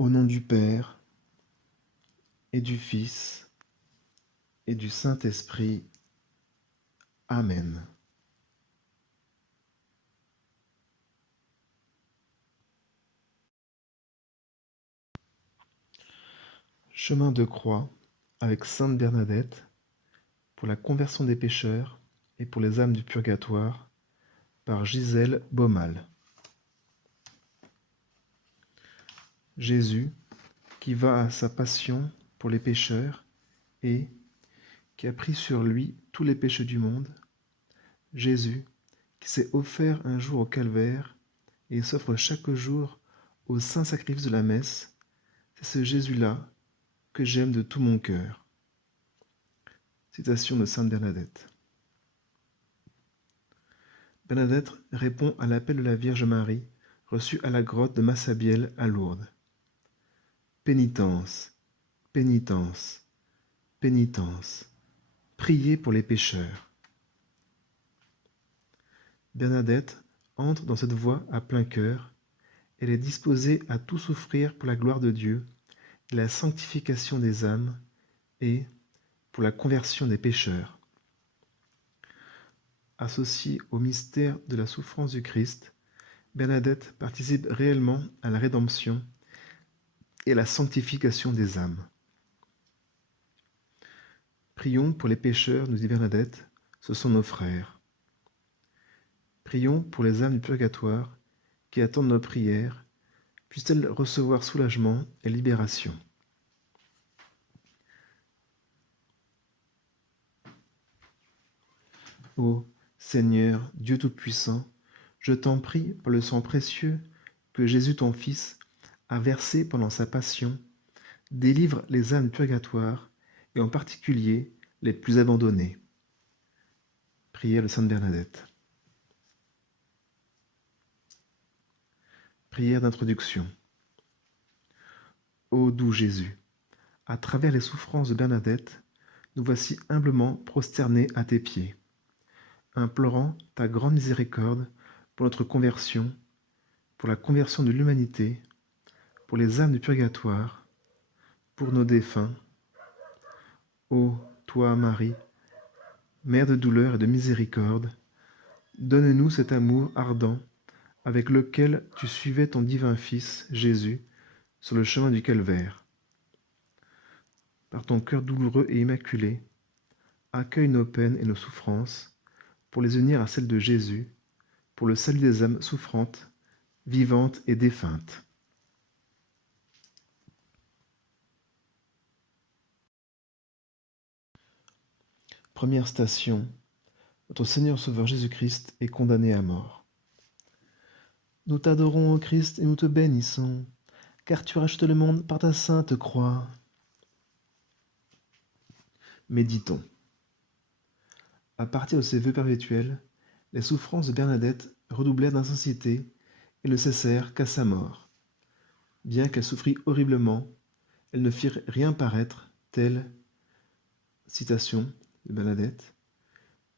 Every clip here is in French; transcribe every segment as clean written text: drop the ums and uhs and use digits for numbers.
Au nom du Père, et du Fils, et du Saint-Esprit. Amen. Chemin de croix avec Sainte Bernadette pour la conversion des pécheurs et pour les âmes du purgatoire par Gisèle Baumal. Jésus, qui va à sa passion pour les pécheurs et qui a pris sur lui tous les péchés du monde. Jésus, qui s'est offert un jour au calvaire et s'offre chaque jour au saint sacrifice de la messe, c'est ce Jésus-là que j'aime de tout mon cœur. Citation de Sainte Bernadette. Bernadette répond à l'appel de la Vierge Marie reçu à la grotte de Massabielle à Lourdes. Pénitence, pénitence, pénitence, priez pour les pécheurs. Bernadette entre dans cette voie à plein cœur. Elle est disposée à tout souffrir pour la gloire de Dieu et la sanctification des âmes et pour la conversion des pécheurs. Associée au mystère de la souffrance du Christ, Bernadette participe réellement à la rédemption et à la sanctification des âmes. Prions pour les pécheurs, nous dit Bernadette, ce sont nos frères. Prions pour les âmes du purgatoire qui attendent nos prières, puissent-elles recevoir soulagement et libération. Ô Seigneur, Dieu Tout-Puissant, je t'en prie par le sang précieux que Jésus ton Fils a versé pendant sa passion, délivre les âmes du purgatoire et en particulier les plus abandonnées. Prière de Sainte Bernadette. Prière d'introduction. Ô doux Jésus, à travers les souffrances de Bernadette, nous voici humblement prosternés à tes pieds, implorant ta grande miséricorde pour notre conversion, pour la conversion de l'humanité, pour les âmes du purgatoire, pour nos défunts. Ô toi, Marie, Mère de douleur et de miséricorde, donne-nous cet amour ardent avec lequel tu suivais ton divin Fils, Jésus, sur le chemin du calvaire. Par ton cœur douloureux et immaculé, accueille nos peines et nos souffrances pour les unir à celles de Jésus, pour le salut des âmes souffrantes, vivantes et défuntes. Première station, notre Seigneur Sauveur Jésus-Christ est condamné à mort. Nous t'adorons, ô Christ, et nous te bénissons, car tu rachètes le monde par ta sainte croix. Méditons. À partir de ces vœux perpétuels, les souffrances de Bernadette redoublèrent d'intensité et ne cessèrent qu'à sa mort. Bien qu'elle souffrit horriblement, elle ne fit rien paraître, tel, citation de Bernadette,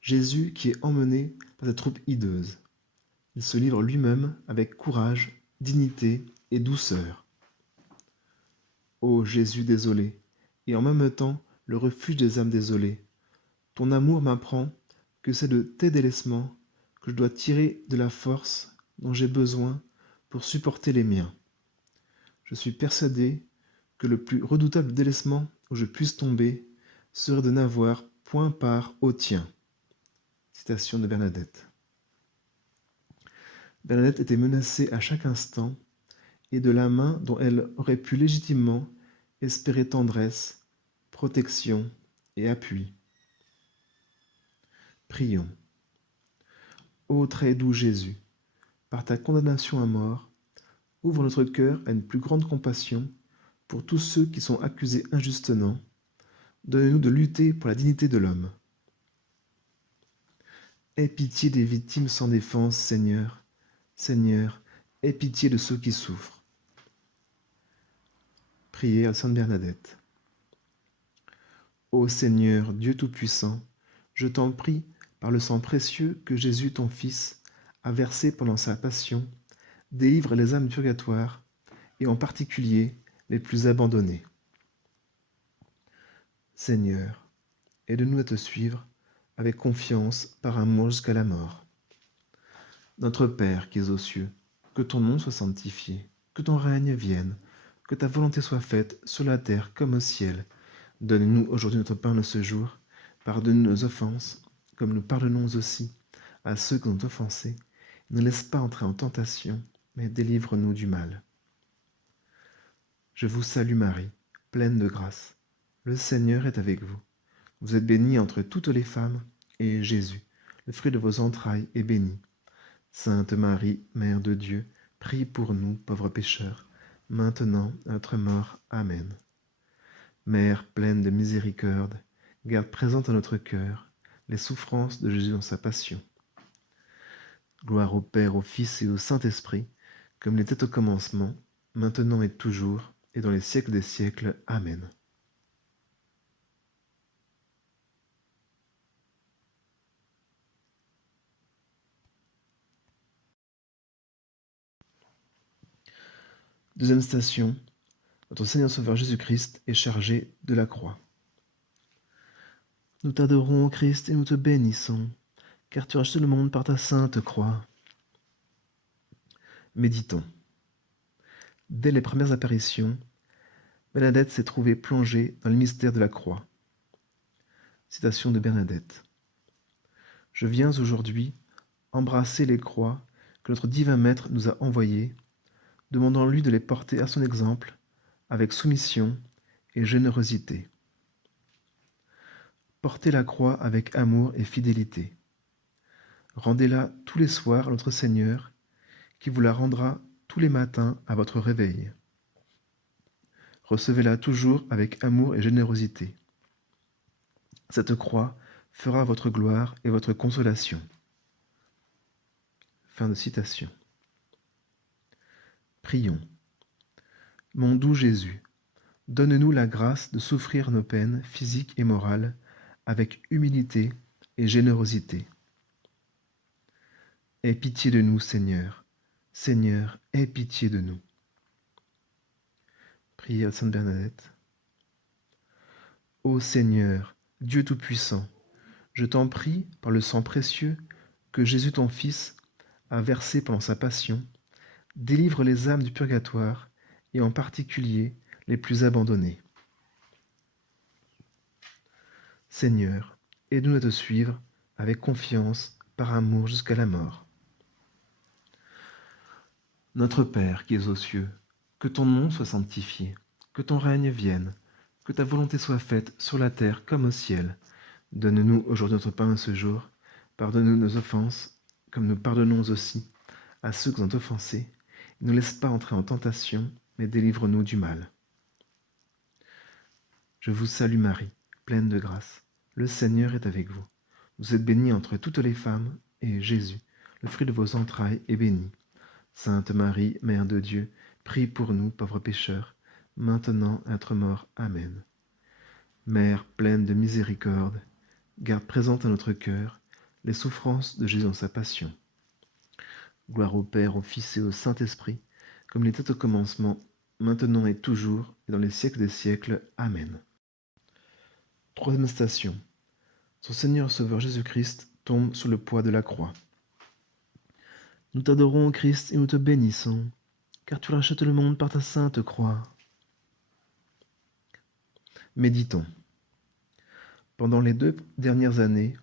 Jésus qui est emmené par cette troupe hideuse. Il se livre lui-même avec courage, dignité et douceur. Ô Jésus désolé, et en même temps le refuge des âmes désolées, ton amour m'apprend que c'est de tes délaissements que je dois tirer de la force dont j'ai besoin pour supporter les miens. Je suis persuadé que le plus redoutable délaissement où je puisse tomber serait de n'avoir point part au tien. Citation de Bernadette. Bernadette était menacée à chaque instant et de la main dont elle aurait pu légitimement espérer tendresse, protection et appui. Prions. Ô très doux Jésus, par ta condamnation à mort, ouvre notre cœur à une plus grande compassion pour tous ceux qui sont accusés injustement. Donne-nous de lutter pour la dignité de l'homme. Aie pitié des victimes sans défense, Seigneur. Seigneur, aie pitié de ceux qui souffrent. Prière à Sainte Bernadette. Ô Seigneur, Dieu Tout-Puissant, je t'en prie, par le sang précieux que Jésus, ton Fils, a versé pendant sa passion, délivre les âmes du purgatoire, et en particulier les plus abandonnés. Seigneur, aide-nous à te suivre avec confiance par amour jusqu'à la mort. Notre Père qui es aux cieux, que ton nom soit sanctifié, que ton règne vienne, que ta volonté soit faite sur la terre comme au ciel. Donne-nous aujourd'hui notre pain de ce jour. Pardonne nos offenses, comme nous pardonnons aussi à ceux qui nous ont offensés. Ne laisse pas entrer en tentation, mais délivre-nous du mal. Je vous salue Marie, pleine de grâce. Le Seigneur est avec vous. Vous êtes bénie entre toutes les femmes, et Jésus, le fruit de vos entrailles, est béni. Sainte Marie, Mère de Dieu, prie pour nous, pauvres pécheurs, maintenant à notre mort. Amen. Mère pleine de miséricorde, garde présente à notre cœur les souffrances de Jésus dans sa passion. Gloire au Père, au Fils et au Saint-Esprit, comme il était au commencement, maintenant et toujours, et dans les siècles des siècles. Amen. Deuxième station, notre Seigneur Sauveur Jésus-Christ est chargé de la croix. Nous t'adorons, ô Christ, et nous te bénissons, car tu as racheté le monde par ta sainte croix. Méditons. Dès les premières apparitions, Bernadette s'est trouvée plongée dans le mystère de la croix. Citation de Bernadette. Je viens aujourd'hui embrasser les croix que notre divin Maître nous a envoyées, demandant-lui de les porter à son exemple, avec soumission et générosité. Portez la croix avec amour et fidélité. Rendez-la tous les soirs à notre Seigneur, qui vous la rendra tous les matins à votre réveil. Recevez-la toujours avec amour et générosité. Cette croix fera votre gloire et votre consolation. Fin de citation. Prions. Mon doux Jésus, donne-nous la grâce de souffrir nos peines physiques et morales avec humilité et générosité. Aie pitié de nous, Seigneur. Seigneur, aie pitié de nous. Prière de Sainte Bernadette. Ô Seigneur, Dieu Tout-Puissant, je t'en prie, par le sang précieux que Jésus ton Fils a versé pendant sa passion, délivre les âmes du purgatoire, et en particulier les plus abandonnées. Seigneur, aide-nous à te suivre avec confiance, par amour jusqu'à la mort. Notre Père qui es aux cieux, que ton nom soit sanctifié, que ton règne vienne, que ta volonté soit faite sur la terre comme au ciel. Donne-nous aujourd'hui notre pain de ce jour. Pardonne-nous nos offenses, comme nous pardonnons aussi à ceux qui nous ont offensés. Ne nous laisse pas entrer en tentation, mais délivre-nous du mal. Je vous salue Marie, pleine de grâce. Le Seigneur est avec vous. Vous êtes bénie entre toutes les femmes, et Jésus, le fruit de vos entrailles, est béni. Sainte Marie, Mère de Dieu, prie pour nous, pauvres pécheurs, maintenant à notre mort. Amen. Mère pleine de miséricorde, garde présente à notre cœur les souffrances de Jésus dans sa passion. Gloire au Père, au Fils et au Saint-Esprit, comme il était au commencement, maintenant et toujours, et dans les siècles des siècles. Amen. Troisième station. Son Seigneur Sauveur Jésus-Christ tombe sous le poids de la croix. Nous t'adorons, Christ, et nous te bénissons, car tu rachètes le monde par ta sainte croix. Méditons. Pendant les 2 dernières années,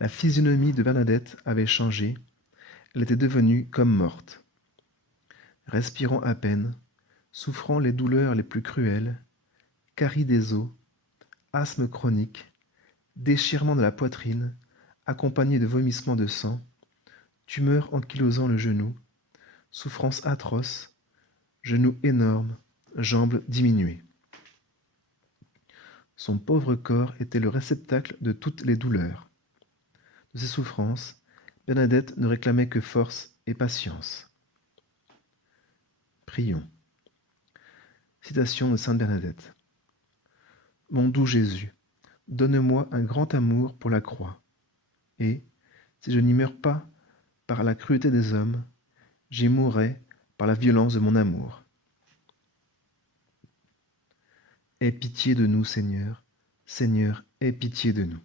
la physionomie de Bernadette avait changé, elle était devenue comme morte. Respirant à peine, souffrant les douleurs les plus cruelles, carie des os, asthme chronique, déchirement de la poitrine, accompagné de vomissements de sang, tumeur ankylosant le genou, souffrance atroce, genou énorme, jambes diminuées. Son pauvre corps était le réceptacle de toutes les douleurs. De ses souffrances, Bernadette ne réclamait que force et patience. Prions. Citation de Sainte Bernadette. Mon doux Jésus, donne-moi un grand amour pour la croix, et, si je n'y meurs pas par la cruauté des hommes, j'y mourrai par la violence de mon amour. Aie pitié de nous, Seigneur. Seigneur, aie pitié de nous.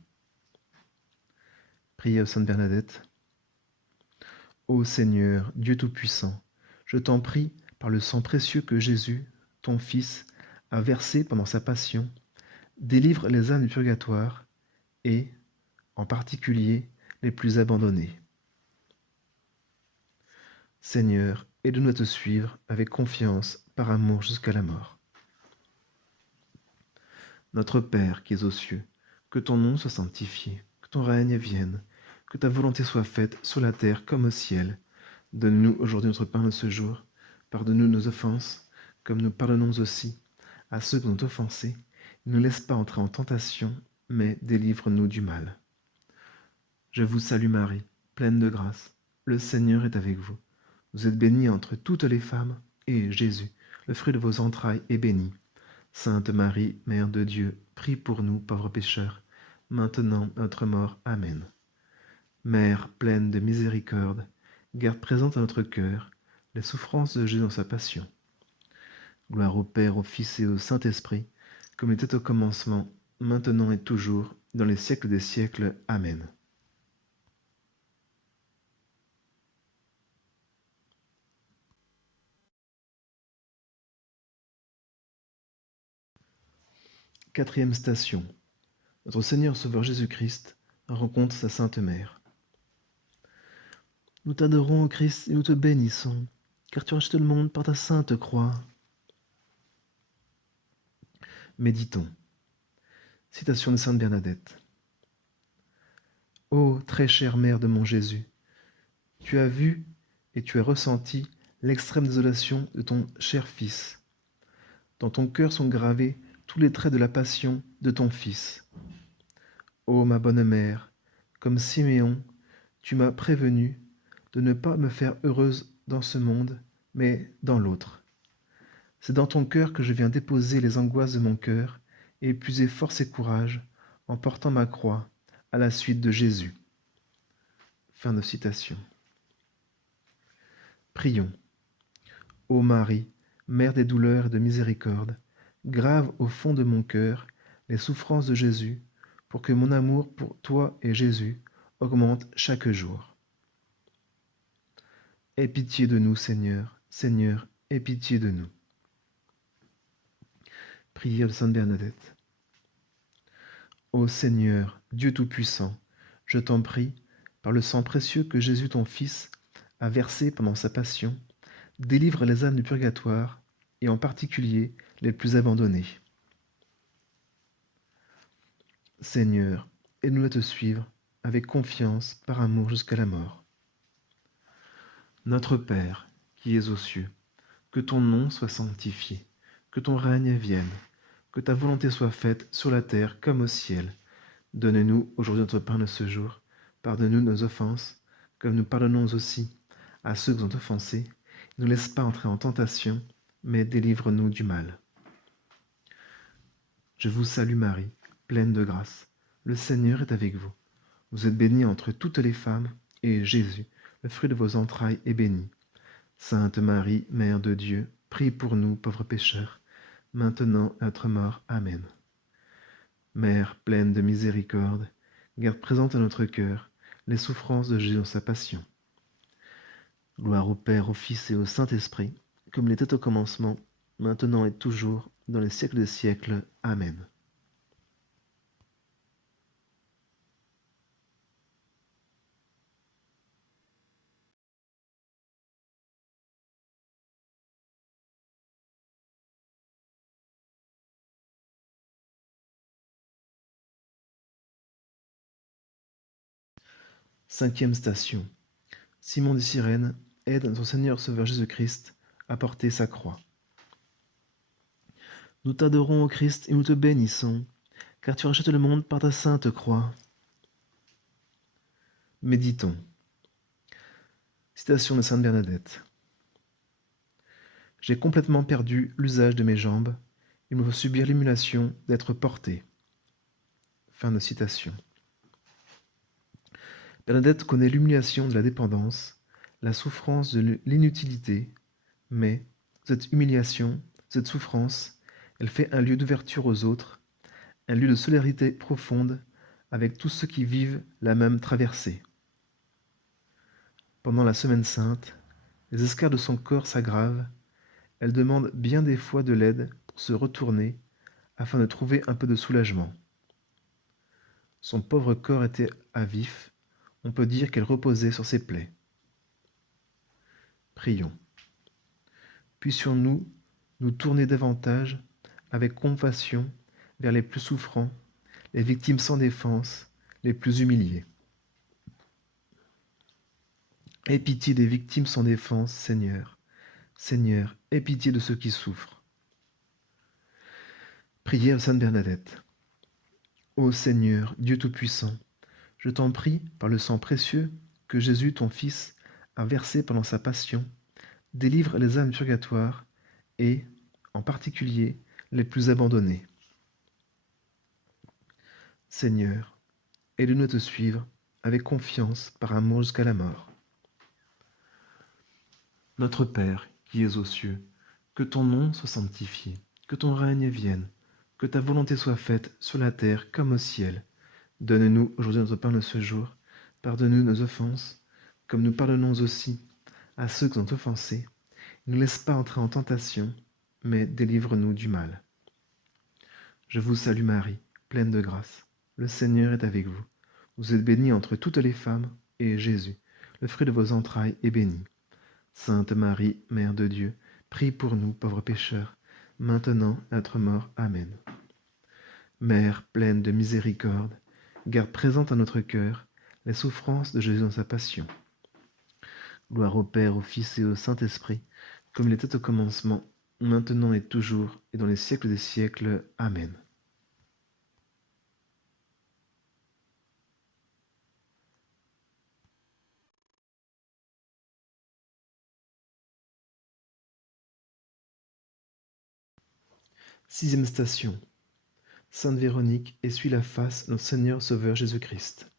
Prière de Sainte Bernadette. Ô Seigneur, Dieu Tout-Puissant, je t'en prie, par le sang précieux que Jésus, ton Fils, a versé pendant sa passion, délivre les âmes du purgatoire et, en particulier, les plus abandonnés. Seigneur, aide-nous à te suivre avec confiance, par amour jusqu'à la mort. Notre Père qui es aux cieux, que ton nom soit sanctifié, que ton règne vienne, que ta volonté soit faite sur la terre comme au ciel. Donne-nous aujourd'hui notre pain de ce jour. Pardonne-nous nos offenses, comme nous pardonnons aussi à ceux qui nous ont offensés. Ne nous laisse pas entrer en tentation, mais délivre-nous du mal. Je vous salue Marie, pleine de grâce. Le Seigneur est avec vous. Vous êtes bénie entre toutes les femmes, et Jésus, le fruit de vos entrailles, est béni. Sainte Marie, Mère de Dieu, prie pour nous, pauvres pécheurs, maintenant et à notre mort. Amen. Mère pleine de miséricorde, garde présente à notre cœur les souffrances de Jésus dans sa passion. Gloire au Père, au Fils et au Saint-Esprit, comme il était au commencement, maintenant et toujours, dans les siècles des siècles. Amen. Quatrième station. Notre Seigneur Sauveur Jésus-Christ rencontre sa Sainte Mère. Nous t'adorons, ô Christ, et nous te bénissons, car tu rachètes le monde par ta sainte croix. Méditons. Citation de Sainte Bernadette. Ô très chère Mère de mon Jésus, tu as vu et tu as ressenti l'extrême désolation de ton cher Fils. Dans ton cœur sont gravés tous les traits de la passion de ton Fils. Ô ma bonne mère, comme Siméon, tu m'as prévenu de ne pas me faire heureuse dans ce monde, mais dans l'autre. C'est dans ton cœur que je viens déposer les angoisses de mon cœur et épuiser force et courage en portant ma croix à la suite de Jésus. Fin de citation. Prions. Ô Marie, Mère des douleurs et de miséricorde, grave au fond de mon cœur les souffrances de Jésus, pour que mon amour pour toi et Jésus augmente chaque jour. Aie pitié de nous, Seigneur, Seigneur, aie pitié de nous. Prière de Sainte Bernadette. Ô Seigneur, Dieu Tout-Puissant, je t'en prie, par le sang précieux que Jésus ton Fils a versé pendant sa passion, délivre les âmes du purgatoire, et en particulier les plus abandonnées. Seigneur, aide-nous à te suivre avec confiance, par amour jusqu'à la mort. Notre Père, qui es aux cieux, que ton nom soit sanctifié, que ton règne vienne, que ta volonté soit faite sur la terre comme au ciel. Donne-nous aujourd'hui notre pain de ce jour. Pardonne-nous nos offenses, comme nous pardonnons aussi à ceux qui nous ont offensés. Ne nous laisse pas entrer en tentation, mais délivre-nous du mal. Je vous salue Marie, pleine de grâce. Le Seigneur est avec vous. Vous êtes bénie entre toutes les femmes, et Jésus, le fruit de vos entrailles, est béni. Sainte Marie, Mère de Dieu, prie pour nous, pauvres pécheurs, maintenant et à notre mort. Amen. Mère pleine de miséricorde, garde présente à notre cœur les souffrances de Jésus dans sa passion. Gloire au Père, au Fils et au Saint-Esprit, comme il était au commencement, maintenant et toujours, dans les siècles des siècles. Amen. Cinquième station. Simon de Cyrène aide notre Seigneur Sauveur Jésus-Christ à porter sa croix. Nous t'adorons, ô Christ, et nous te bénissons, car tu rachètes le monde par ta sainte croix. Méditons. Citation de Sainte Bernadette. J'ai complètement perdu l'usage de mes jambes, il me faut subir l'émulation d'être porté. Fin de citation. Bernadette connaît l'humiliation de la dépendance, la souffrance de l'inutilité, mais cette humiliation, cette souffrance, Elle fait un lieu d'ouverture aux autres, un lieu de solidarité profonde avec tous ceux qui vivent la même traversée. Pendant la Semaine sainte, les escarres de son corps s'aggravent, elle demande bien des fois de l'aide pour se retourner afin de trouver un peu de soulagement. Son pauvre corps était à vif, on peut dire qu'elle reposait sur ses plaies. Prions. Puissions-nous nous tourner davantage avec compassion vers les plus souffrants, les victimes sans défense, les plus humiliés. Aie pitié des victimes sans défense, Seigneur. Seigneur, aie pitié de ceux qui souffrent. Prière de Sainte Bernadette. Ô Seigneur, Dieu Tout-Puissant, je t'en prie, par le sang précieux que Jésus, ton Fils, a versé pendant sa passion, délivre les âmes du purgatoire et, en particulier, les plus abandonnées. Seigneur, aide-nous à te suivre avec confiance par amour jusqu'à la mort. Notre Père, qui es aux cieux, que ton nom soit sanctifié, que ton règne vienne, que ta volonté soit faite sur la terre comme au ciel. Donne-nous aujourd'hui notre pain de ce jour. Pardonne-nous nos offenses, comme nous pardonnons aussi à ceux qui nous ont offensés. Ne nous laisse pas entrer en tentation, mais délivre-nous du mal. Je vous salue Marie, pleine de grâce. Le Seigneur est avec vous. Vous êtes bénie entre toutes les femmes, et Jésus, le fruit de vos entrailles, est béni. Sainte Marie, Mère de Dieu, prie pour nous, pauvres pécheurs, maintenant et à notre mort. Amen. Mère pleine de miséricorde, garde présente à notre cœur les souffrances de Jésus dans sa passion. Gloire au Père, au Fils et au Saint-Esprit, comme il était au commencement, maintenant et toujours, et dans les siècles des siècles. Amen. Sixième station. Sainte Véronique essuie la face de notre Seigneur Sauveur Jésus-Christ.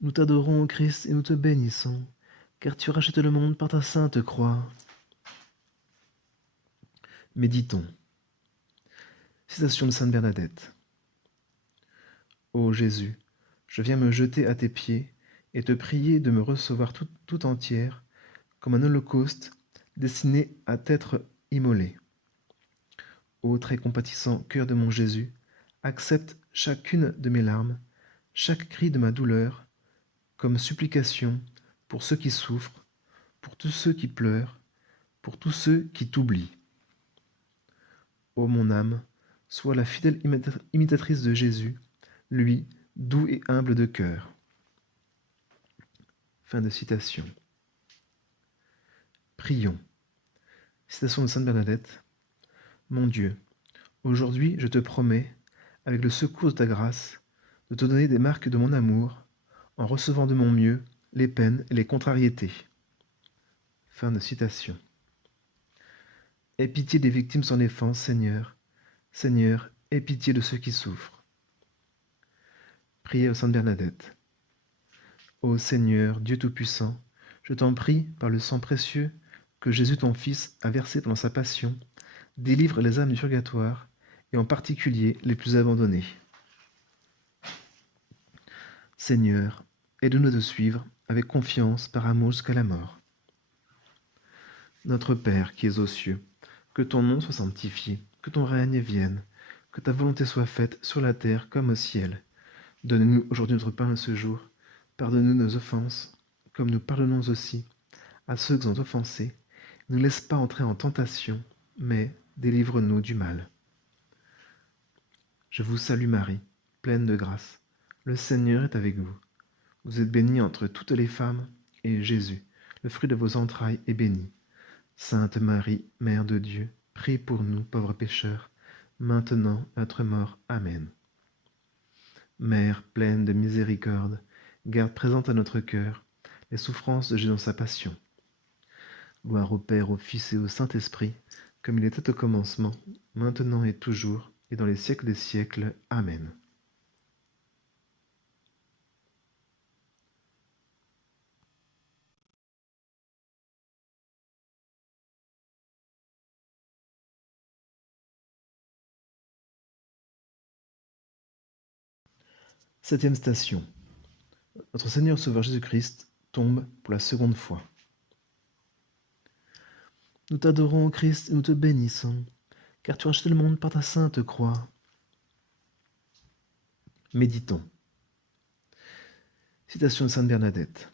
Nous t'adorons, ô Christ, et nous te bénissons, car tu rachètes le monde par ta sainte croix. Méditons. Citation de Sainte Bernadette. Ô Jésus, je viens me jeter à tes pieds et te prier de me recevoir tout entière comme un holocauste destiné à t'être immolé. Ô très compatissant cœur de mon Jésus, accepte chacune de mes larmes, chaque cri de ma douleur, comme supplication pour ceux qui souffrent, pour tous ceux qui pleurent, pour tous ceux qui t'oublient. Ô mon âme, sois la fidèle imitatrice de Jésus, lui, doux et humble de cœur. Fin de citation. Prions. Citation de Sainte Bernadette. Mon Dieu, aujourd'hui je te promets, avec le secours de ta grâce, de te donner des marques de mon amour, en recevant de mon mieux les peines et les contrariétés. Fin de citation. Aie pitié des victimes sans défense, Seigneur. Seigneur, aie pitié de ceux qui souffrent. Prière de Sainte Bernadette. Ô Seigneur, Dieu Tout-Puissant, je t'en prie, par le sang précieux que Jésus ton Fils a versé pendant sa passion, délivre les âmes du purgatoire, et en particulier les plus abandonnées. Seigneur, aide-nous à te suivre avec confiance par amour jusqu'à la mort. Notre Père qui es aux cieux, que ton nom soit sanctifié, que ton règne vienne, que ta volonté soit faite sur la terre comme au ciel. Donne-nous aujourd'hui notre pain de ce jour. Pardonne-nous nos offenses, comme nous pardonnons aussi à ceux qui nous ont offensés. Ne nous laisse pas entrer en tentation, mais délivre-nous du mal. Je vous salue Marie, pleine de grâce. Le Seigneur est avec vous. Vous êtes bénie entre toutes les femmes, et Jésus, le fruit de vos entrailles, est béni. Sainte Marie, Mère de Dieu, prie pour nous, pauvres pécheurs, maintenant et à notre mort. Amen. Mère pleine de miséricorde, garde présente à notre cœur les souffrances de Jésus dans sa passion. Gloire au Père, au Fils et au Saint-Esprit, comme il était au commencement, maintenant et toujours, et dans les siècles des siècles. Amen. Septième station. Notre Seigneur Sauveur Jésus-Christ tombe pour la seconde fois. Nous t'adorons, ô Christ, et nous te bénissons, car tu as racheté le monde par ta sainte croix. Méditons. Citation de Sainte Bernadette.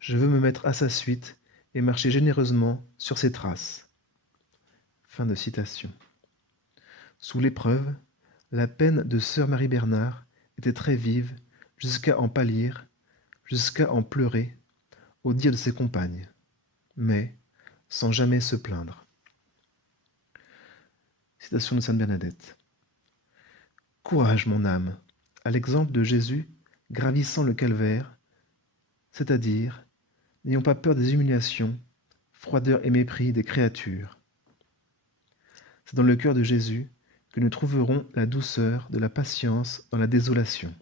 Je veux me mettre à sa suite et marcher généreusement sur ses traces. Fin de citation. Sous l'épreuve, la peine de sœur Marie Bernard était très vive, jusqu'à en pâlir, jusqu'à en pleurer, au dire de ses compagnes, mais sans jamais se plaindre. Citation de Sainte Bernadette. Courage, mon âme, à l'exemple de Jésus gravissant le calvaire, c'est-à-dire, n'ayons pas peur des humiliations, froideur et mépris des créatures. C'est dans le cœur de Jésus que nous trouverons la douceur de la patience dans la désolation.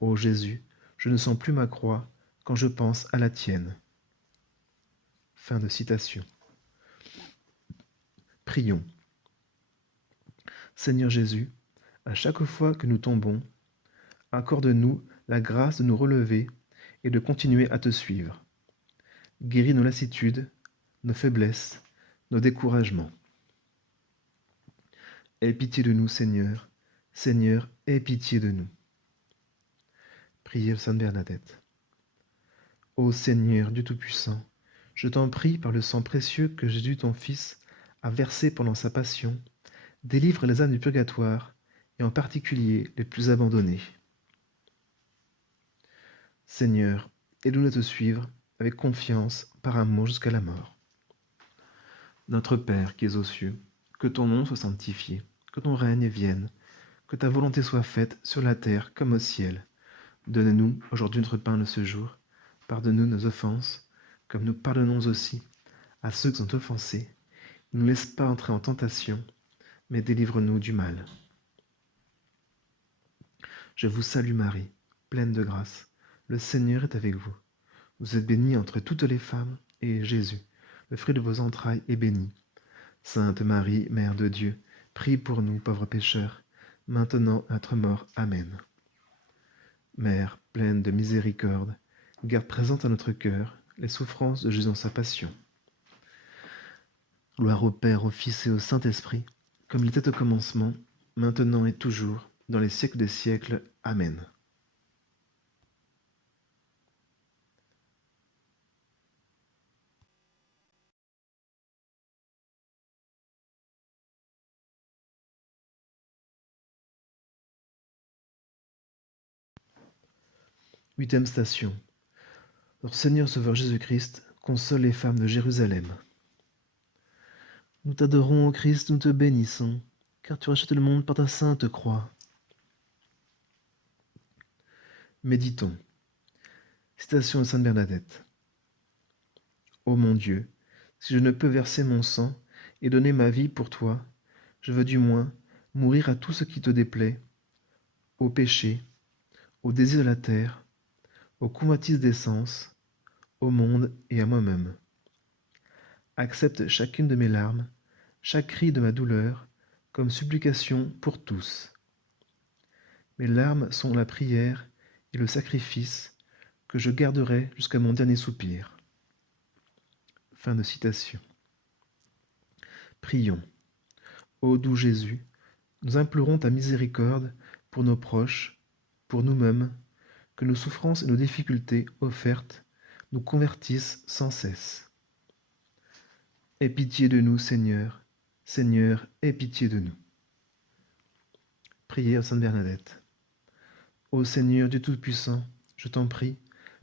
Ô Jésus, je ne sens plus ma croix quand je pense à la tienne. Fin de citation. Prions. Seigneur Jésus, à chaque fois que nous tombons, accorde-nous la grâce de nous relever et de continuer à te suivre. Guéris nos lassitudes, nos faiblesses, nos découragements. Aie pitié de nous, Seigneur. Seigneur, aie pitié de nous. Prière Sainte Bernadette. Ô Seigneur, Dieu Tout-Puissant, je t'en prie par le sang précieux que Jésus ton Fils a versé pendant sa passion, délivre les âmes du purgatoire, et en particulier les plus abandonnées. Seigneur, aide-nous à te suivre avec confiance par amour jusqu'à la mort. Notre Père qui es aux cieux, que ton nom soit sanctifié, que ton règne vienne, que ta volonté soit faite sur la terre comme au ciel. Donne-nous aujourd'hui notre pain de ce jour. Pardonne-nous nos offenses, comme nous pardonnons aussi à ceux qui sont offensés. Ne nous laisse pas entrer en tentation, mais délivre-nous du mal. Je vous salue Marie, pleine de grâce. Le Seigneur est avec vous. Vous êtes bénie entre toutes les femmes, et Jésus, le fruit de vos entrailles, est béni. Sainte Marie, Mère de Dieu, prie pour nous pauvres pécheurs, maintenant à notre mort. Amen. Mère pleine de miséricorde, garde présente à notre cœur les souffrances de Jésus dans sa passion. Gloire au Père, au Fils et au Saint-Esprit, comme il était au commencement, maintenant et toujours, dans les siècles des siècles. Amen. Huitième station. Notre Seigneur Sauveur Jésus-Christ console les femmes de Jérusalem. Nous t'adorons, ô Christ, nous te bénissons, car tu rachètes le monde par ta sainte croix. Méditons. Citation de Sainte Bernadette. Ô mon Dieu, si je ne peux verser mon sang et donner ma vie pour toi, je veux du moins mourir à tout ce qui te déplaît, au péché, au désir de la terre, aux convoitises des sens, au monde et à moi-même. Accepte chacune de mes larmes, chaque cri de ma douleur, comme supplication pour tous. Mes larmes sont la prière et le sacrifice que je garderai jusqu'à mon dernier soupir. Fin de citation. Prions. Ô doux Jésus, nous implorons ta miséricorde pour nos proches, pour nous-mêmes, que nos souffrances et nos difficultés offertes nous convertissent sans cesse. Aie pitié de nous, Seigneur. Seigneur, aie pitié de nous. Prière Sainte Bernadette. Ô Seigneur Dieu Tout-Puissant, je t'en prie,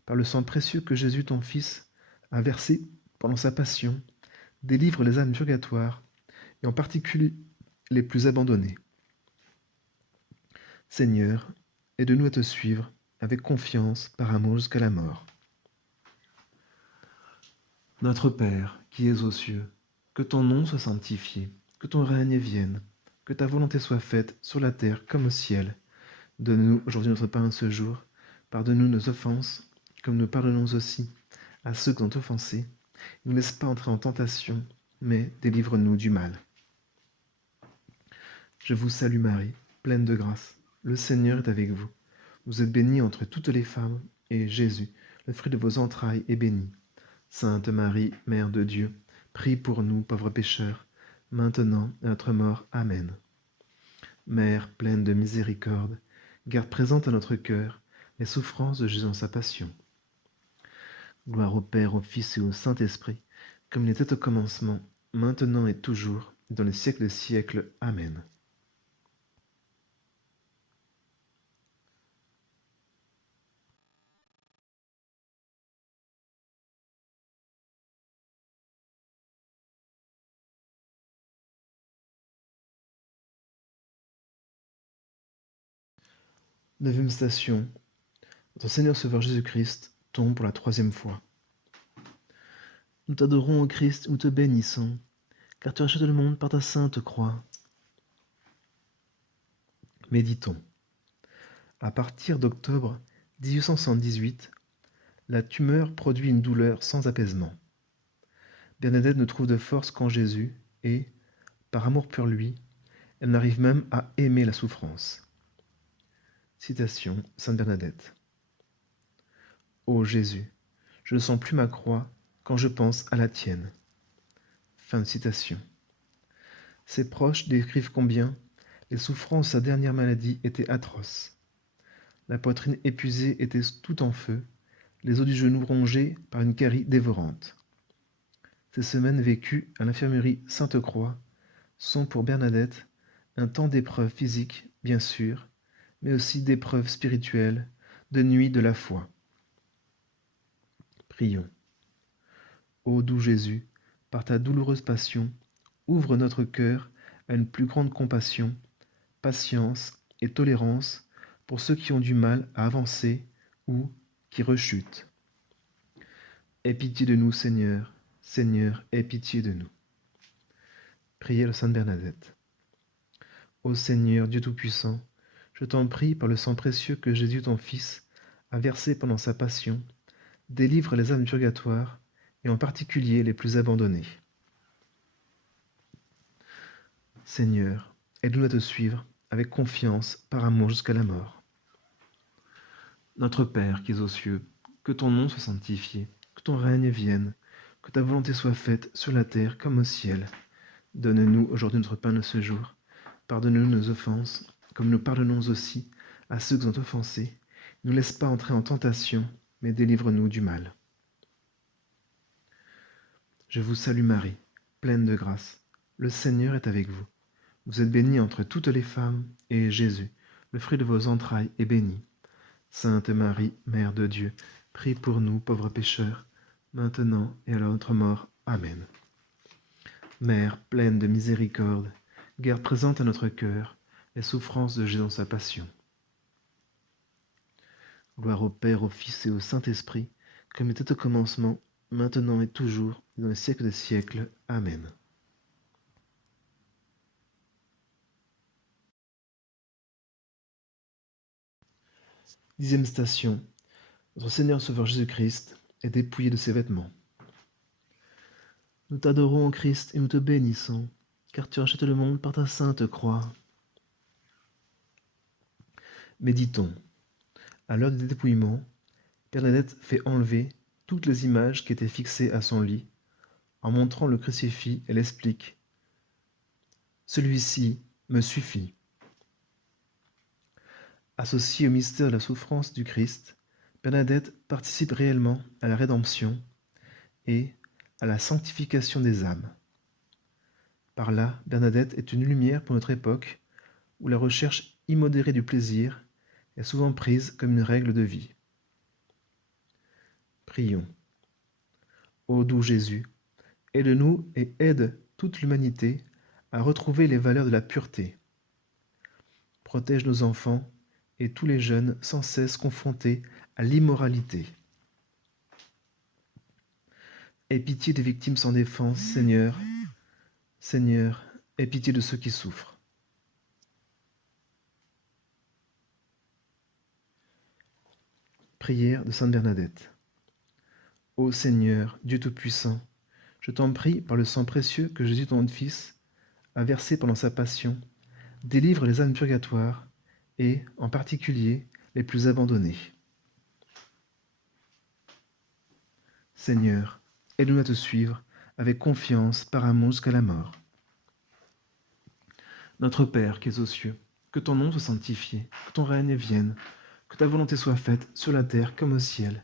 par le sang précieux que Jésus ton Fils a versé pendant sa passion, délivre les âmes du purgatoire, et en particulier les plus abandonnées. Seigneur, aide-nous à te suivre avec confiance par amour jusqu'à la mort. Notre Père, qui es aux cieux, que ton nom soit sanctifié, que ton règne vienne, que ta volonté soit faite sur la terre comme au ciel. Donne-nous aujourd'hui notre pain de ce jour. Pardonne-nous nos offenses, comme nous pardonnons aussi à ceux qui ont offensé. Ne nous laisse pas entrer en tentation, mais délivre-nous du mal. Je vous salue Marie, pleine de grâce. Le Seigneur est avec vous. Vous êtes bénie entre toutes les femmes, et Jésus, le fruit de vos entrailles, est béni. Sainte Marie, Mère de Dieu, prie pour nous, pauvres pécheurs, maintenant et à notre mort. Amen. Mère pleine de miséricorde, garde présente à notre cœur les souffrances de Jésus en sa passion. Gloire au Père, au Fils et au Saint-Esprit, comme il était au commencement, maintenant et toujours, dans les siècles des siècles. Amen. Neuvième station. Notre Seigneur Sauveur Jésus-Christ tombe pour la troisième fois. Nous t'adorons, ô Christ, nous te bénissons, car tu rachètes le monde par ta sainte croix. Méditons. À partir d'octobre 1878, la tumeur produit une douleur sans apaisement. Bernadette ne trouve de force qu'en Jésus et, par amour pour lui, elle n'arrive même à aimer la souffrance. Citation Sainte Bernadette. Ô Jésus, je ne sens plus ma croix quand je pense à la tienne. Fin de citation. Ses proches décrivent combien les souffrances de sa dernière maladie étaient atroces. La poitrine épuisée était tout en feu, les os du genou rongés par une carie dévorante. Ces semaines vécues à l'infirmerie Sainte-Croix sont pour Bernadette un temps d'épreuves physiques, bien sûr, mais aussi d'épreuves spirituelles, de nuit de la foi. Prions. Ô doux Jésus, par ta douloureuse passion, ouvre notre cœur à une plus grande compassion, patience et tolérance pour ceux qui ont du mal à avancer ou qui rechutent. Aie pitié de nous, Seigneur. Seigneur, aie pitié de nous. Prière de Sainte Bernadette. Ô Seigneur, Dieu Tout-Puissant, je t'en prie par le sang précieux que Jésus, ton Fils, a versé pendant sa passion, délivre les âmes du purgatoire, et en particulier les plus abandonnées. Seigneur, aide-nous à te suivre avec confiance par amour jusqu'à la mort. Notre Père qui es aux cieux, que ton nom soit sanctifié, que ton règne vienne, que ta volonté soit faite sur la terre comme au ciel. Donne-nous aujourd'hui notre pain de ce jour. Pardonne-nous nos offenses, comme nous pardonnons aussi à ceux qui nous ont offensés. Ne nous laisse pas entrer en tentation, mais délivre-nous du mal. Je vous salue Marie, pleine de grâce. Le Seigneur est avec vous. Vous êtes bénie entre toutes les femmes, et Jésus, le fruit de vos entrailles, est béni. Sainte Marie, Mère de Dieu, prie pour nous, pauvres pécheurs, maintenant et à notre mort. Amen. Mère pleine de miséricorde, garde présente à notre cœur les souffrances de Jésus dans sa passion. Gloire au Père, au Fils et au Saint-Esprit, comme il était au commencement, maintenant et toujours, dans les siècles des siècles. Amen. Dixième station. Notre Seigneur Sauveur Jésus-Christ est dépouillé de ses vêtements. Nous t'adorons, Christ, et nous te bénissons, car tu rachètes le monde par ta sainte croix. Méditons. À l'heure du dépouillement, Bernadette fait enlever toutes les images qui étaient fixées à son lit. En montrant le crucifix, elle explique « Celui-ci me suffit ». Associée au mystère de la souffrance du Christ, Bernadette participe réellement à la rédemption et à la sanctification des âmes. Par là, Bernadette est une lumière pour notre époque où la recherche immodérée du plaisir est souvent prise comme une règle de vie. Prions. Ô doux Jésus, aide-nous et aide toute l'humanité à retrouver les valeurs de la pureté. Protège nos enfants et tous les jeunes sans cesse confrontés à l'immoralité. Aie pitié des victimes sans défense, Seigneur. Seigneur, aie pitié de ceux qui souffrent. Prière de Sainte Bernadette. Ô Seigneur, Dieu Tout-Puissant, je t'en prie par le sang précieux que Jésus ton Fils a versé pendant sa passion, délivre les âmes du purgatoire et, en particulier, les plus abandonnés. Seigneur, aide-nous à te suivre avec confiance par amour jusqu'à la mort. Notre Père qui es aux cieux, que ton nom soit sanctifié, que ton règne vienne, que ta volonté soit faite sur la terre comme au ciel.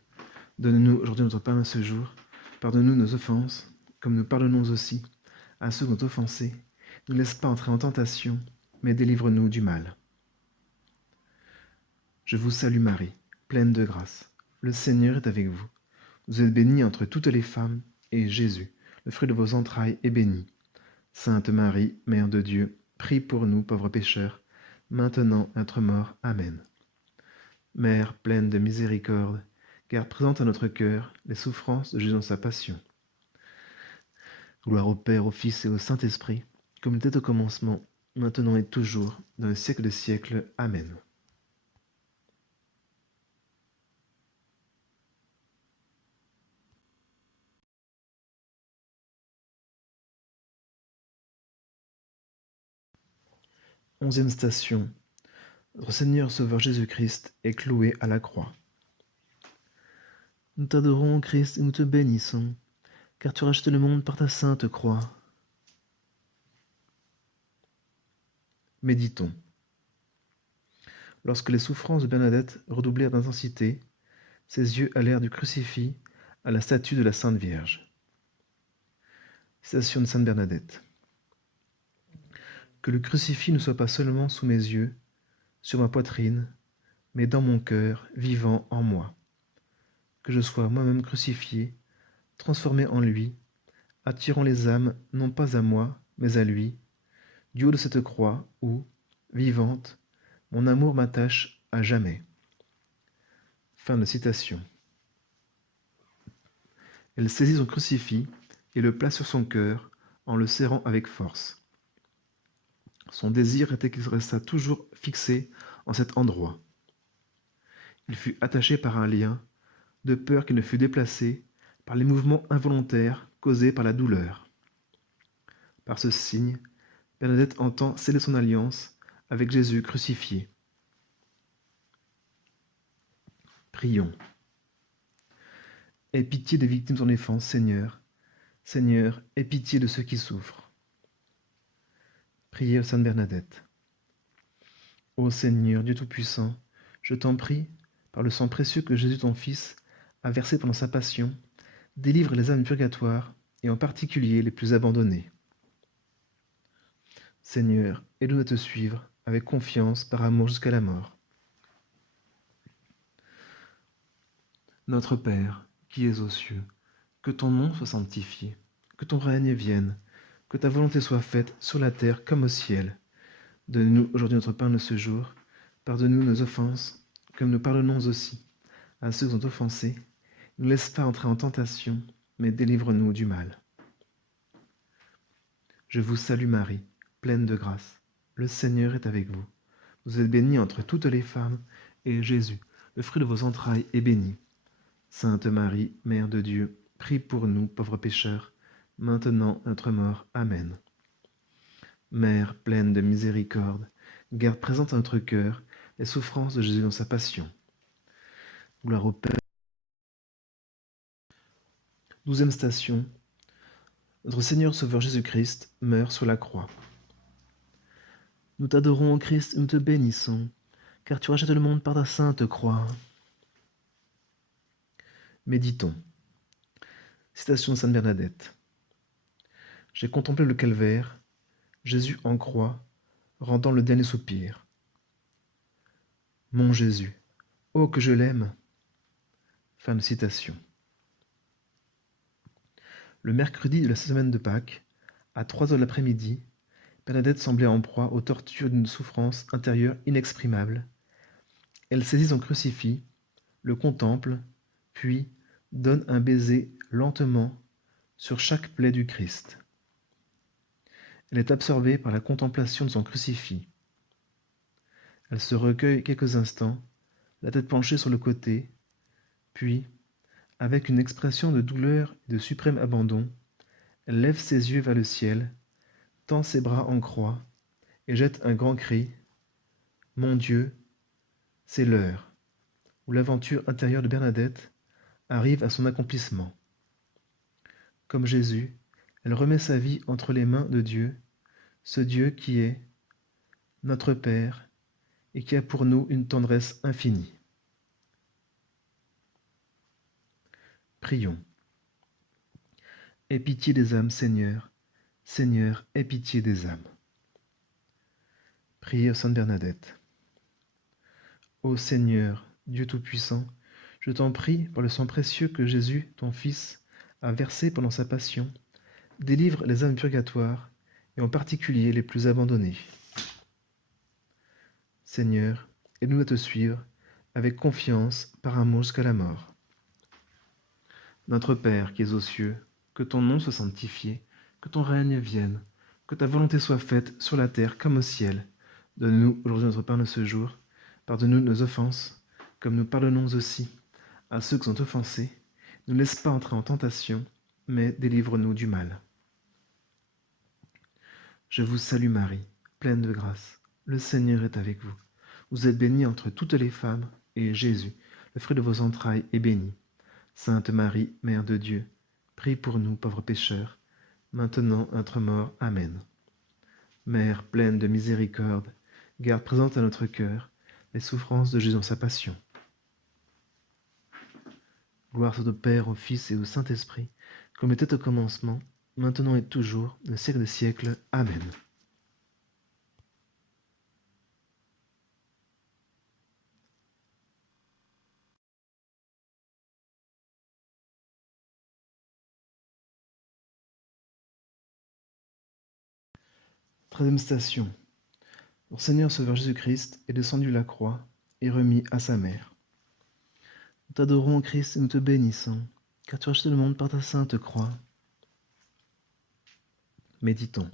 Donne-nous aujourd'hui notre pain de ce jour. Pardonne-nous nos offenses, comme nous pardonnons aussi à ceux qui ont offensé. Ne laisse pas entrer en tentation, mais délivre-nous du mal. Je vous salue Marie, pleine de grâce. Le Seigneur est avec vous. Vous êtes bénie entre toutes les femmes, et Jésus, le fruit de vos entrailles, est béni. Sainte Marie, Mère de Dieu, prie pour nous pauvres pécheurs, maintenant et à notre mort. Amen. Mère pleine de miséricorde, garde présente à notre cœur les souffrances de Jésus dans sa passion. Gloire au Père, au Fils et au Saint-Esprit, comme il était au commencement, maintenant et toujours, dans le siècle des siècles. Amen. Onzième station. Notre Seigneur Sauveur Jésus-Christ est cloué à la croix. Nous t'adorons, Christ, et nous te bénissons, car tu rachètes le monde par ta sainte croix. Méditons. Lorsque les souffrances de Bernadette redoublèrent d'intensité, ses yeux allèrent du crucifix à la statue de la Sainte Vierge. Citation de Sainte Bernadette. Que le crucifix ne soit pas seulement sous mes yeux, sur ma poitrine, mais dans mon cœur, vivant en moi. Que je sois moi-même crucifié, transformé en lui, attirant les âmes non pas à moi, mais à lui, du haut de cette croix où, vivante, mon amour m'attache à jamais. Fin de citation. Elle saisit son crucifix et le place sur son cœur en le serrant avec force. Son désir était qu'il restât toujours fixé en cet endroit. Il fut attaché par un lien, de peur qu'il ne fût déplacé par les mouvements involontaires causés par la douleur. Par ce signe, Bernadette entend sceller son alliance avec Jésus crucifié. Prions. Aie pitié des victimes de ton défense, Seigneur. Seigneur, aie pitié de ceux qui souffrent. Priez Sainte Bernadette. Ô Seigneur, Dieu Tout-Puissant, je t'en prie, par le sang précieux que Jésus ton Fils a versé pendant sa passion, délivre les âmes du purgatoire, et en particulier les plus abandonnées. Seigneur, aide-nous à te suivre, avec confiance, par amour jusqu'à la mort. Notre Père, qui es aux cieux, que ton nom soit sanctifié, que ton règne vienne, que ta volonté soit faite sur la terre comme au ciel. Donne-nous aujourd'hui notre pain de ce jour. Pardonne-nous nos offenses, comme nous pardonnons aussi à ceux qui ont offensé. Ne nous laisse pas entrer en tentation, mais délivre-nous du mal. Je vous salue Marie, pleine de grâce. Le Seigneur est avec vous. Vous êtes bénie entre toutes les femmes, et Jésus, le fruit de vos entrailles, est béni. Sainte Marie, Mère de Dieu, prie pour nous, pauvres pécheurs, maintenant et à notre mort. Amen. Mère pleine de miséricorde, garde présente à notre cœur les souffrances de Jésus dans sa passion. Gloire au Père. 12e station. Notre Seigneur Sauveur Jésus-Christ meurt sur la croix. Nous t'adorons, Christ, et nous te bénissons, car tu rachètes le monde par ta sainte croix. Méditons. Citation de Sainte Bernadette. J'ai contemplé le calvaire, Jésus en croix, rendant le dernier soupir. Mon Jésus, oh que je l'aime. Fin de citation. Le mercredi de la semaine de Pâques, à 3 heures de l'après-midi, Bernadette semblait en proie aux tortures d'une souffrance intérieure inexprimable. Elle saisit son crucifix, le contemple, puis donne un baiser lentement sur chaque plaie du Christ. Elle est absorbée par la contemplation de son crucifix. Elle se recueille quelques instants, la tête penchée sur le côté, puis, avec une expression de douleur et de suprême abandon, elle lève ses yeux vers le ciel, tend ses bras en croix et jette un grand cri. « Mon Dieu, C'est l'heure où l'aventure intérieure de Bernadette arrive à son accomplissement. Comme Jésus, elle remet sa vie entre les mains de Dieu, ce Dieu qui est notre Père et qui a pour nous une tendresse infinie. Prions. Aie pitié des âmes, Seigneur. Seigneur, aie pitié des âmes. Prière Sainte Bernadette. Ô Seigneur, Dieu Tout-Puissant, je t'en prie, par le sang précieux que Jésus, ton Fils, a versé pendant sa passion, délivre les âmes purgatoires, et en particulier les plus abandonnées. Seigneur, aide-nous à te suivre, avec confiance, par amour jusqu'à la mort. Notre Père qui es aux cieux, que ton nom soit sanctifié, que ton règne vienne, que ta volonté soit faite sur la terre comme au ciel. Donne-nous aujourd'hui notre pain de ce jour. Pardonne-nous nos offenses, comme nous pardonnons aussi à ceux qui sont offensés. Ne nous laisse pas entrer en tentation, mais délivre-nous du mal. Je vous salue Marie, pleine de grâce. Le Seigneur est avec vous. Vous êtes bénie entre toutes les femmes, et Jésus, le fruit de vos entrailles, est béni. Sainte Marie, Mère de Dieu, prie pour nous pauvres pécheurs, maintenant à notre mort. Amen. Mère pleine de miséricorde, garde présente à notre cœur les souffrances de Jésus dans sa passion. Gloire soit au Père, au Fils et au Saint-Esprit, comme était au commencement, maintenant et toujours, au siècle des siècles. Amen. Troisième station. Notre Seigneur Sauveur Jésus-Christ est descendu de la croix et remis à sa mère. Nous t'adorons, Christ, et nous te bénissons, car tu as racheté le monde par ta sainte croix. Méditons.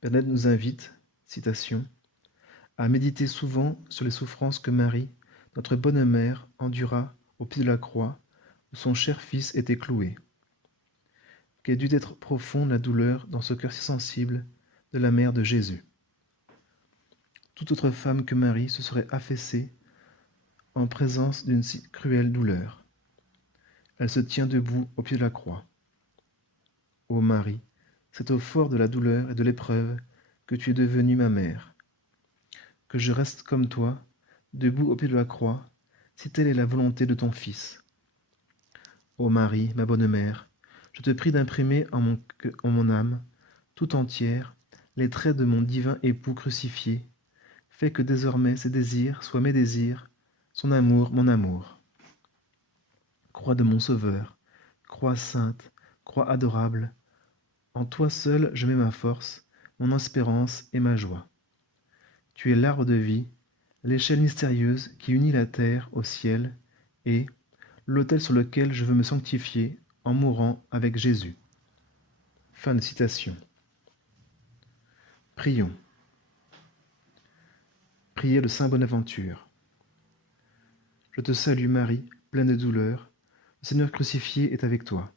Bernadette nous invite, citation, à méditer souvent sur les souffrances que Marie, notre bonne mère, endura au pied de la croix, où son cher fils était cloué. Qu'ait dû être profonde la douleur dans ce cœur si sensible de la mère de Jésus. Toute autre femme que Marie se serait affaissée en présence d'une si cruelle douleur. Elle se tient debout au pied de la croix. Ô Marie, c'est au fort de la douleur et de l'épreuve que tu es devenue ma mère. Que je reste comme toi, debout au pied de la croix, si telle est la volonté de ton Fils. Ô Marie, ma bonne mère, je te prie d'imprimer en mon âme, tout entière, les traits de mon divin époux crucifié. Fais que désormais ses désirs soient mes désirs, son amour mon amour. Croix de mon Sauveur, croix sainte, croix adorable, en toi seul je mets ma force, mon espérance et ma joie. Tu es l'arbre de vie, l'échelle mystérieuse qui unit la terre au ciel et l'autel sur lequel je veux me sanctifier en mourant avec Jésus. Fin de citation. Prions. Prière de Saint Bonaventure. Je te salue Marie, pleine de douleur, le Seigneur crucifié est avec toi.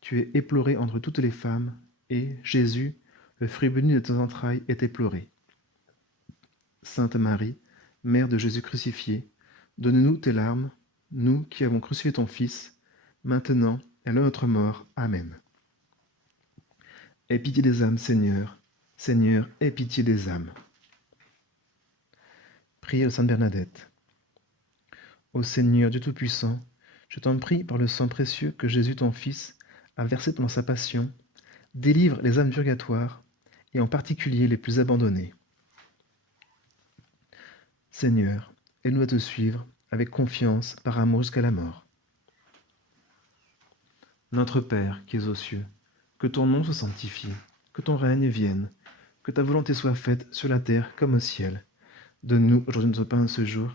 Tu es éplorée entre toutes les femmes, et Jésus, le fruit béni de tes entrailles, est éploré. Sainte Marie, Mère de Jésus crucifié, donne-nous tes larmes, nous qui avons crucifié ton Fils, maintenant et à notre mort. Amen. Aie pitié des âmes, Seigneur. Seigneur, aie pitié des âmes. Prière de Sainte Bernadette. Ô Seigneur Dieu Tout-Puissant, je t'en prie par le sang précieux que Jésus ton Fils a versé pendant sa passion, délivre les âmes purgatoires, et en particulier les plus abandonnées. Seigneur, aide-nous à te suivre avec confiance par amour jusqu'à la mort. Notre Père qui es aux cieux, que ton nom soit sanctifié, que ton règne vienne, que ta volonté soit faite sur la terre comme au ciel. Donne-nous aujourd'hui notre pain de ce jour.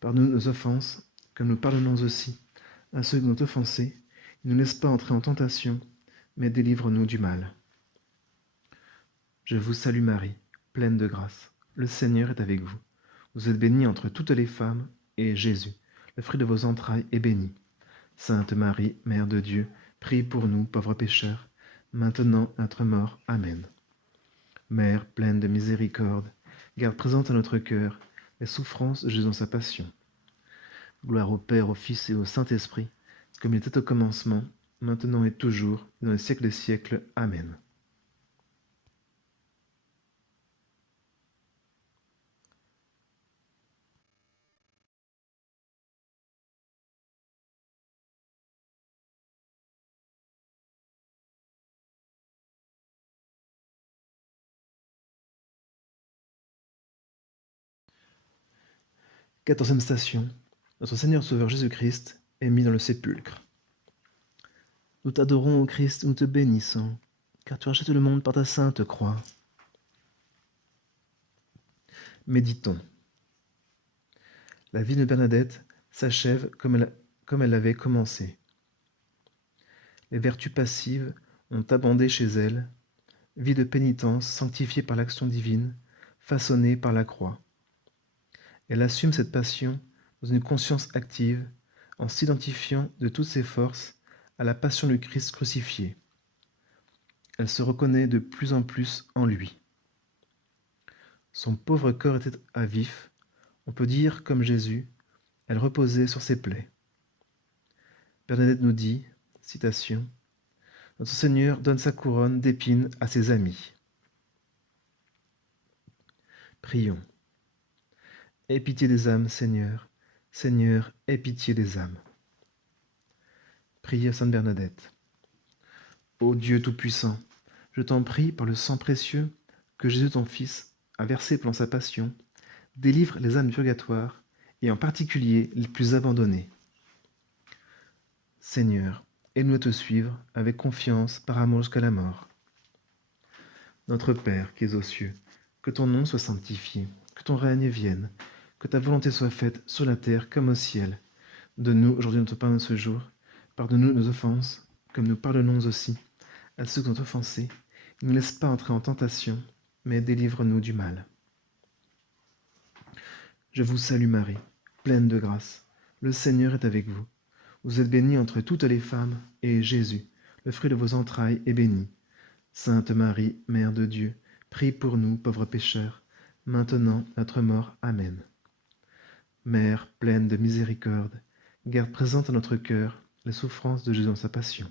Pardonne-nous nos offenses, comme nous pardonnons aussi à ceux qui nous ont offensés. Ne nous laisse pas entrer en tentation, mais délivre-nous du mal. Je vous salue Marie, pleine de grâce. Le Seigneur est avec vous. Vous êtes bénie entre toutes les femmes, et Jésus, le fruit de vos entrailles, est béni. Sainte Marie, Mère de Dieu, prie pour nous, pauvres pécheurs, maintenant à notre mort. Amen. Mère pleine de miséricorde, garde présente à notre cœur les souffrances de Jésus dans sa passion. Gloire au Père, au Fils et au Saint-Esprit, comme il était au commencement, maintenant et toujours, et dans les siècles des siècles. Amen. Quatorzième station. Notre Seigneur Sauveur Jésus-Christ est mis dans le sépulcre. Nous t'adorons, ô Christ, nous te bénissons, car tu rachètes le monde par ta sainte croix. Méditons. La vie de Bernadette s'achève comme elle avait commencé. Les vertus passives ont abondé chez elle, vie de pénitence sanctifiée par l'action divine, façonnée par la croix. Elle assume cette passion dans une conscience active, en s'identifiant de toutes ses forces à la passion du Christ crucifié. Elle se reconnaît de plus en plus en lui. Son pauvre corps était à vif, on peut dire comme Jésus, elle reposait sur ses plaies. Bernadette nous dit, citation, « Notre Seigneur donne sa couronne d'épines à ses amis. » Prions. Aie pitié des âmes, Seigneur. Seigneur, aie pitié des âmes. Priez à Sainte Bernadette. Ô Dieu Tout-Puissant, je t'en prie par le sang précieux que Jésus ton Fils a versé pendant sa passion, délivre les âmes du purgatoire, et en particulier les plus abandonnées. Seigneur, aide-nous à te suivre avec confiance par amour jusqu'à la mort. Notre Père qui es aux cieux, que ton nom soit sanctifié, que ton règne vienne, que ta volonté soit faite sur la terre comme au ciel. Donne-nous aujourd'hui notre pain de ce jour. Pardonne-nous nos offenses, comme nous pardonnons aussi à ceux qui nous ont offensés. Ne nous laisse pas entrer en tentation, mais délivre-nous du mal. Je vous salue Marie, pleine de grâce. Le Seigneur est avec vous. Vous êtes bénie entre toutes les femmes, et Jésus, le fruit de vos entrailles, est béni. Sainte Marie, Mère de Dieu, prie pour nous, pauvres pécheurs, maintenant et à notre mort. Amen. Mère pleine de miséricorde, garde présente à notre cœur les souffrances de Jésus dans sa passion.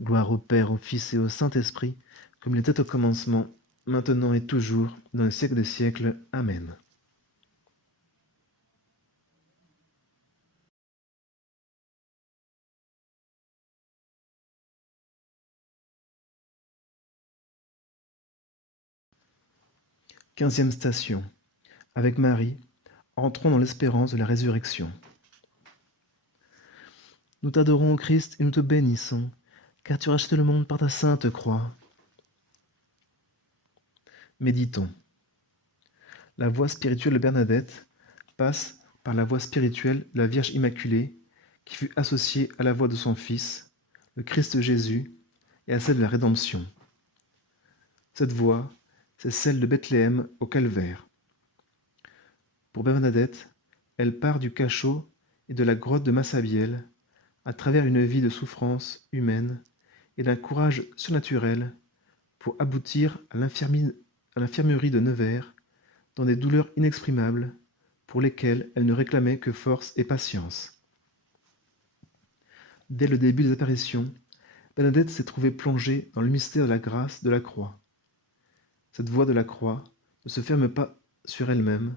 Gloire au Père, au Fils et au Saint-Esprit, comme il était au commencement, maintenant et toujours, dans les siècles des siècles. Amen. Quinzième station. Avec Marie, entrons dans l'espérance de la résurrection. Nous t'adorons, Christ, et nous te bénissons, car tu rachètes le monde par ta sainte croix. Méditons. La voie spirituelle de Bernadette passe par la voie spirituelle de la Vierge Immaculée, qui fut associée à la voie de son Fils, le Christ Jésus, et à celle de la rédemption. Cette voie, c'est celle de Bethléem au Calvaire. Pour Bernadette, elle part du cachot et de la grotte de Massabielle, à travers une vie de souffrance humaine et d'un courage surnaturel, pour aboutir à l'infirmerie de Nevers, dans des douleurs inexprimables, pour lesquelles elle ne réclamait que force et patience. Dès le début des apparitions, Bernadette s'est trouvée plongée dans le mystère de la grâce de la croix. Cette voie de la croix ne se ferme pas sur elle-même,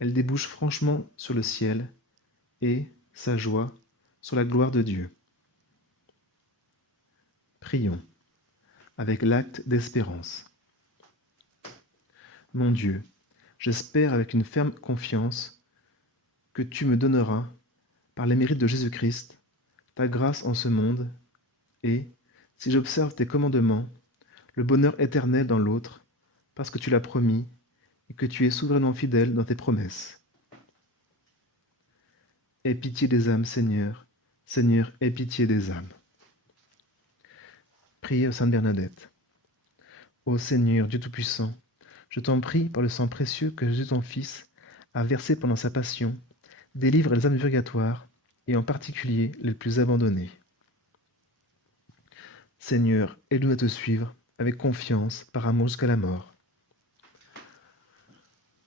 elle débouche franchement sur le ciel et, sa joie, sur la gloire de Dieu. Prions, avec l'acte d'espérance. Mon Dieu, j'espère avec une ferme confiance que tu me donneras, par les mérites de Jésus-Christ, ta grâce en ce monde, et, si j'observe tes commandements, le bonheur éternel dans l'autre, parce que tu l'as promis, et que tu es souverainement fidèle dans tes promesses. Aie pitié des âmes, Seigneur. Seigneur, aie pitié des âmes. Priez à Sainte Bernadette. Ô Seigneur, Dieu Tout-Puissant, je t'en prie, par le sang précieux que Jésus ton Fils a versé pendant sa passion, délivre les âmes du purgatoire, et en particulier les plus abandonnées. Seigneur, aide-nous à te suivre, avec confiance, par amour jusqu'à la mort.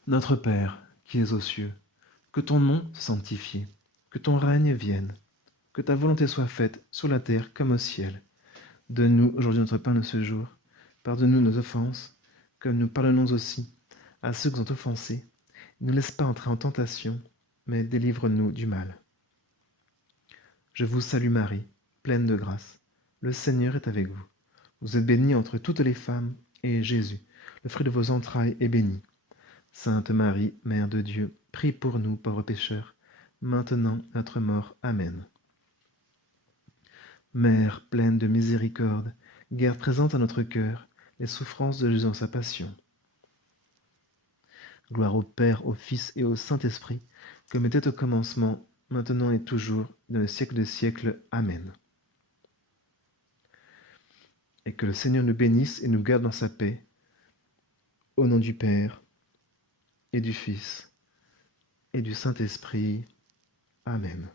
Notre Père, qui es aux cieux, que ton nom soit sanctifié, que ton règne vienne, que ta volonté soit faite sur la terre comme au ciel. Donne-nous aujourd'hui notre pain de ce jour. Pardonne-nous nos offenses, comme nous pardonnons aussi à ceux qui nous ont offensés. Ne nous laisse pas entrer en tentation, mais délivre-nous du mal. Je vous salue Marie, pleine de grâce. Le Seigneur est avec vous. Vous êtes bénie entre toutes les femmes, et Jésus, le fruit de vos entrailles, est béni. Sainte Marie, Mère de Dieu, prie pour nous pauvres pécheurs, maintenant et à notre mort. Amen. Mère pleine de miséricorde, garde présente à notre cœur les souffrances de Jésus en sa passion. Gloire au Père, au Fils et au Saint-Esprit, comme était au commencement, maintenant et toujours, dans le siècle des siècles. Amen. Et que le Seigneur nous bénisse et nous garde dans sa paix, au nom du Père, et du Fils, et du Saint-Esprit. Amen.